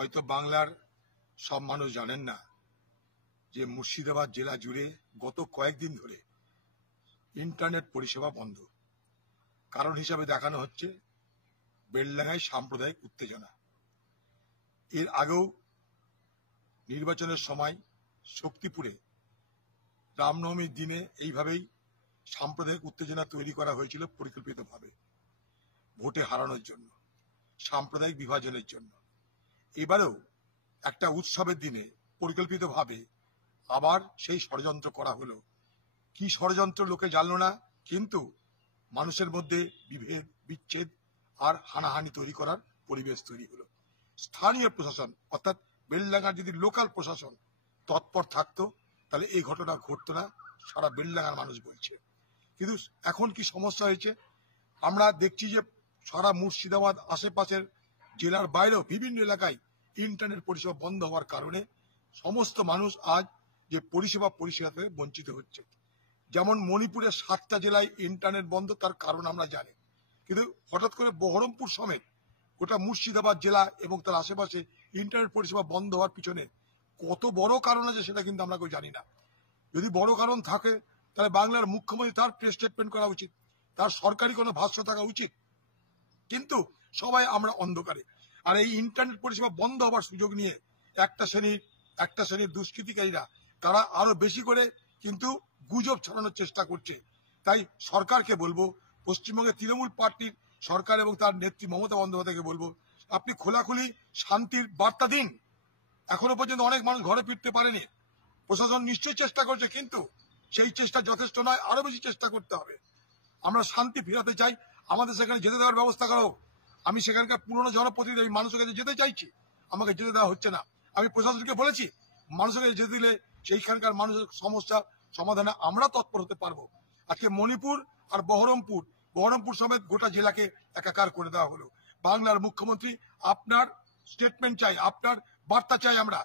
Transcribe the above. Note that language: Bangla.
হয়তো বাংলার সব মানুষ জানেন না যে মুর্শিদাবাদ জেলা জুড়ে গত কয়েকদিন ধরে ইন্টারনেট পরিষেবা বন্ধ। কারণ হিসাবে দেখানো হচ্ছে বেলডাঙ্গায় সাম্প্রদায়িক উত্তেজনা। এর আগেও নির্বাচনের সময় শক্তিপুরে রামনবমীর দিনে এইভাবেই সাম্প্রদায়িক উত্তেজনা তৈরি করা হয়েছিল পরিকল্পিতভাবে, ভোটে হারানোর জন্য, সাম্প্রদায়িক বিভাজনের জন্য। এবারেও একটা উৎসবের দিনে পরিকল্পিতভাবে আবার সেই ষড়যন্ত্র করা হলো। কি ষড়যন্ত্র লোকে জানলো না, কিন্তু মানুষের মধ্যে বিভেদ, বিচ্ছেদ আর হানাহানি তৈরি করার পরিবেশ তৈরি হলো। স্থানীয় প্রশাসন অর্থাৎ বেলডাঙ্গার যদি লোকাল প্রশাসন তৎপর থাকতো তাহলে এই ঘটনা ঘটতো না, সারা বেলডাঙ্গার মানুষ বলছে। কিন্তু এখন কি সমস্যা হয়েছে, আমরা দেখছি যে সারা মুর্শিদাবাদ আশেপাশের জেলার বাইরেও বিভিন্ন এলাকায় ইন্টারনেট পরিষেবা বন্ধ হওয়ার কারণে সমস্ত মানুষ আজ যে পরিষেবা থেকে বঞ্চিত হচ্ছে। যেমন মণিপুরের 7টা জেলায় ইন্টারনেট বন্ধ, তার কারণ আমরা জানি, কিন্তু হঠাৎ করে বহরমপুর সমেত গোটা মুর্শিদাবাদ জেলা এবং তার আশেপাশে ইন্টারনেট পরিষেবা বন্ধ হওয়ার পিছনে কত বড় কারণ আছে সেটা কিন্তু আমরা কেউ জানি না। যদি বড় কারণ থাকে তাহলে বাংলার মুখ্যমন্ত্রী তার প্রেস স্টেটমেন্ট করা উচিত, তার সরকারি কোনো ভাষ্য থাকা উচিত। কিন্তু সবাই আমরা অন্ধকারে। আর এই ইন্টারনেট পরিষেবা বন্ধ হওয়ার সুযোগ নিয়ে একটা শ্রেণীর দুষ্কৃতিকারীরা তারা আরো বেশি করে কিন্তু গুজব ছড়ানোর চেষ্টা করছে। তাই সরকারকে বলবো, পশ্চিমবঙ্গের তৃণমূল পার্টির সরকার এবং তার নেত্রী মমতা বন্দ্যোপাধ্যায়কে বলবো, আপনি খোলাখুলি শান্তির বার্তা দিন। এখনো পর্যন্ত অনেক মানুষ ঘরে ফিরতে পারেনি, প্রশাসন নিশ্চয়ই চেষ্টা করছে, কিন্তু সেই চেষ্টা যথেষ্ট নয়, আরো বেশি চেষ্টা করতে হবে। আমরা শান্তি ফেরাতে চাই, আমাদের সেখানে যেতে দেওয়ার ব্যবস্থা করা হোক। আমি সেখানকার পুরনো জনপ্রতিনিধি, আমি মানুষের কাছে যেতে চাইছি, আমাকে যেতে দেওয়া হচ্ছে না। আমি প্রশাসনকে বলেছি, মানুষের কাছে যেতে দিলে সেইখানকার মানুষের সমস্যা সমাধানে আমরা তৎপর হতে পারবো। আজকে মণিপুর আর বহরমপুর সমেত গোটা জেলাকে একাকার করে দেওয়া হলো। বাংলার মুখ্যমন্ত্রী, আপনার স্টেটমেন্ট চাই, আপনার বার্তা চাই আমরা।